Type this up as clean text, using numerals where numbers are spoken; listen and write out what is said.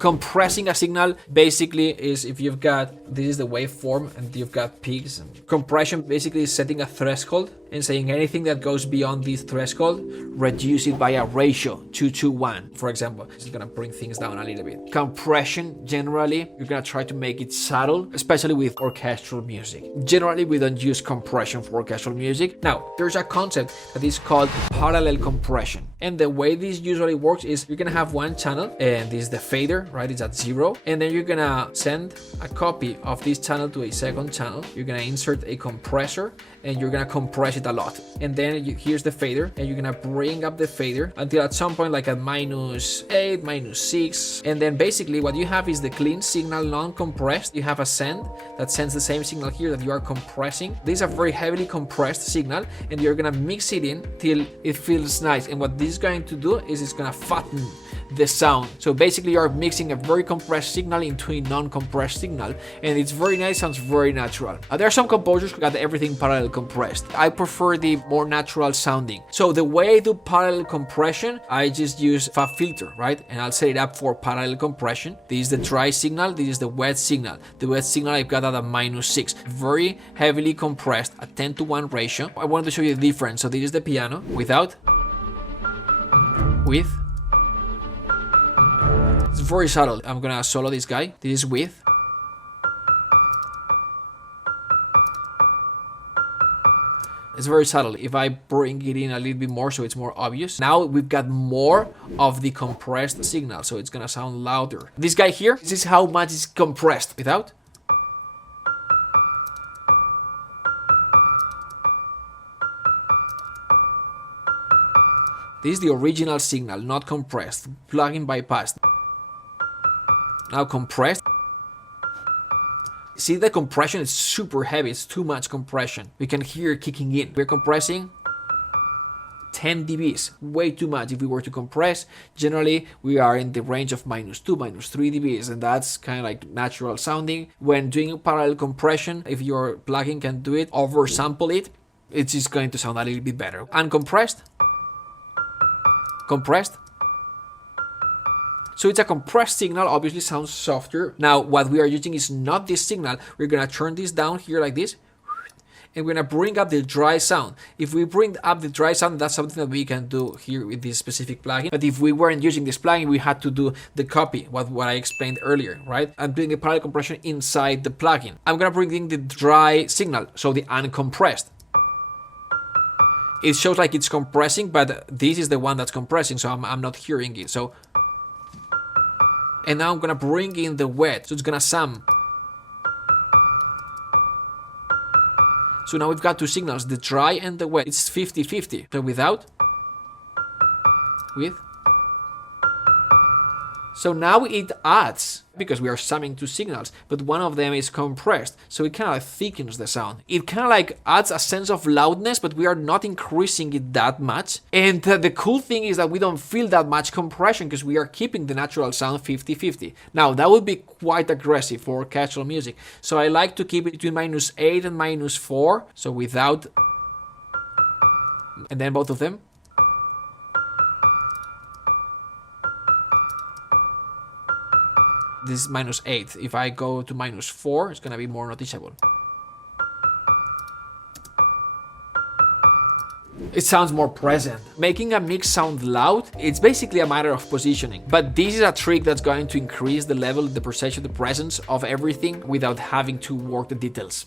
Compressing a signal basically is if you've got, this is the waveform and you've got peaks. Compression basically is setting a threshold and saying anything that goes beyond this threshold, reduce it by a ratio 2:1, for example. This is gonna bring things down a little bit. Compression, generally, you're gonna try to make it subtle, especially with orchestral music. Generally, we don't use compression for orchestral music. Now, there's a concept that is called parallel compression. And the way this usually works is you're gonna have one channel, and this is the fader, right? It's at 0. And then you're gonna send a copy of this channel to a second channel. You're gonna insert a compressor, and you're gonna compress it a lot. And then here's the fader, and you're gonna bring up the fader until at some point like at -8, -6. And then basically what you have is the clean signal, non-compressed. You have a send that sends the same signal here that you are compressing. This is a very heavily compressed signal, and you're gonna mix it in till it feels nice. And what this is going to do is it's gonna fatten the sound. So basically you're mixing a very compressed signal into a non-compressed signal, and it's very nice, sounds very natural. There are some composers who got everything parallel compressed. I prefer the more natural sounding. So the way I do parallel compression, I just use FabFilter, right? And I'll set it up for parallel compression. This is the dry signal, this is the wet signal. The wet signal I've got at a -6. Very heavily compressed, a 10:1 ratio. I wanted to show you the difference. So this is the piano without, with. It's very subtle. I'm gonna solo this guy. This is with. It's very subtle. If I bring it in a little bit more so it's more obvious. Now we've got more of the compressed signal, so it's gonna sound louder. This guy here, this is how much is compressed without. This is the original signal, not compressed. Plugin bypassed. Now compressed. See, the compression is super heavy. It's too much compression. We can hear it kicking in. We're compressing 10 dBs, way too much. If we were to compress, generally we are in the range of -2, -3 dBs, and that's kind of like natural sounding. When doing parallel compression, if your plugin can do it, oversample it, it's just going to sound a little bit better. Uncompressed, compressed. So it's a compressed signal, obviously sounds softer. Now what we are using is not this signal. We're gonna turn this down here like this, and we're gonna bring up the dry sound. If we bring up the dry sound, that's something that we can do here with this specific plugin. But if we weren't using this plugin, we had to do the copy, what I explained earlier, right? I'm doing the parallel compression inside the plugin. I'm gonna bring in the dry signal, so the uncompressed. It shows like it's compressing, but this is the one that's compressing, so I'm not hearing it. So, and now I'm gonna bring in the wet, so it's gonna sum. So now we've got two signals, the dry and the wet. It's 50-50. So without, with. So now it adds, because we are summing two signals, but one of them is compressed, so it kind of thickens the sound. It kind of like adds a sense of loudness, but we are not increasing it that much. And the cool thing is that we don't feel that much compression because we are keeping the natural sound 50-50. Now that would be quite aggressive for orchestral music, so I like to keep it between -8 and -4, so without, and then both of them. This is -8. If I go to -4, it's gonna be more noticeable. It sounds more present. Making a mix sound loud, it's basically a matter of positioning. But this is a trick that's going to increase the level, the perception, the presence of everything without having to work the details.